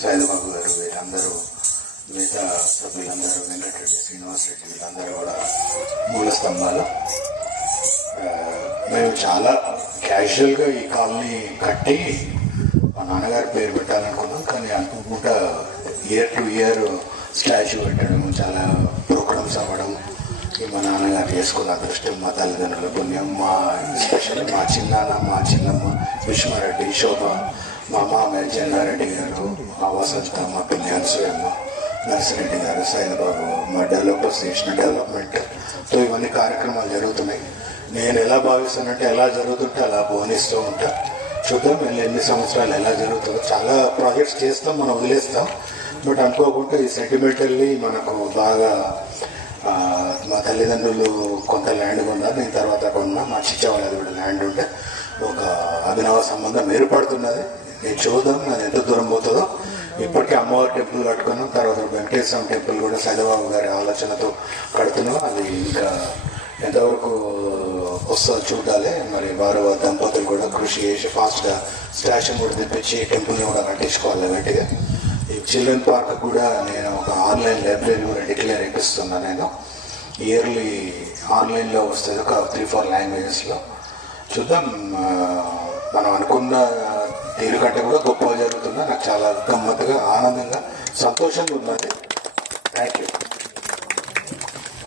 సాయిబాబు గారు వీళ్ళందరూ మిగతా సభ్యులందరూ వెంకటరెడ్డి శ్రీనివాసరెడ్డి వీళ్ళందరూ కూడా మూల స్తంభాలు. మేము చాలా క్యాజువల్గా ఈ కాలనీ కట్టి మా నాన్నగారి పేరు పెట్టాలనుకున్నాం. కానీ అనుకుంటా ఇయర్ టు ఇయర్ స్టాచ్యూ పెట్టడం, చాలా ప్రోగ్రామ్స్ అవ్వడం మా నాన్నగారు చేసుకున్న అదృష్టం, మా తల్లిదండ్రుల పుణ్యం. మా ఎస్పెషల్లీ మా చిన్నాన్న, మా చిన్నమ్మ విశ్వరెడ్డి, శోభ, మా మామయ్య చెన్నారెడ్డి గారు, మా వసంత, మా పిల్లి నర్సిరెడ్డి గారు, సాయిబాబు, మా డెవలపర్స్ చేసిన డెవలప్మెంట్తో ఇవన్నీ కార్యక్రమాలు జరుగుతున్నాయి. నేను ఎలా భావిస్తానంటే ఎలా జరుగుతుంటే అలా బోనిస్తూ ఉంటా. చూద్దాం ఎన్ని సంవత్సరాలు ఎలా జరుగుతుందో. చాలా ప్రాజెక్ట్స్ చేస్తాం, మనం వదిలేస్తాం. బట్ అనుకోకుండా ఈ సెంటిమెంటల్లీ మనకు బాగా మా తల్లిదండ్రులు కొంత ల్యాండ్ కొన్నారు, నేను తర్వాత కొన్నా. మా చిచ్చవాళ్ళది కూడా ల్యాండ్ ఉంటే ఒక అభినవ సంబంధం ఏర్పడుతున్నది. నేను చూద్దాం అది ఎంత దూరం పోతుందో. ఇప్పటికీ అమ్మవారి టెంపుల్ కట్టుకున్నాం, తర్వాత వెంకటేశ్వర టెంపుల్ కూడా సాయిబాబు గారి ఆలోచనతో కడుతున్నాం. అది ఇంకా ఎంతవరకు వస్తుందో చూడాలి. మరి వారు దంపతులు కూడా కృషి చేసి ఫాస్ట్గా స్టాచ్యూ కూడా తెప్పించి టెంపుల్ని కూడా కట్టించుకోవాలి గట్టిగా. ఈ చిల్డ్రన్ పార్క్ కూడా నేను ఒక ఆన్లైన్ లైబ్రరీ కూడా డిక్లేర్ చేపిస్తున్నాను. నేను ఇయర్లీ ఆన్లైన్లో వస్తుంది ఒక 3-4 లాంగ్వేజెస్లో. చూద్దాం, మనం అనుకున్న తీరు కంటే కూడా గొప్పగా జరుగుతుందా. నాకు చాలా గమ్మత్తుగా, ఆనందంగా, సంతోషంగా ఉన్నది. Thank you.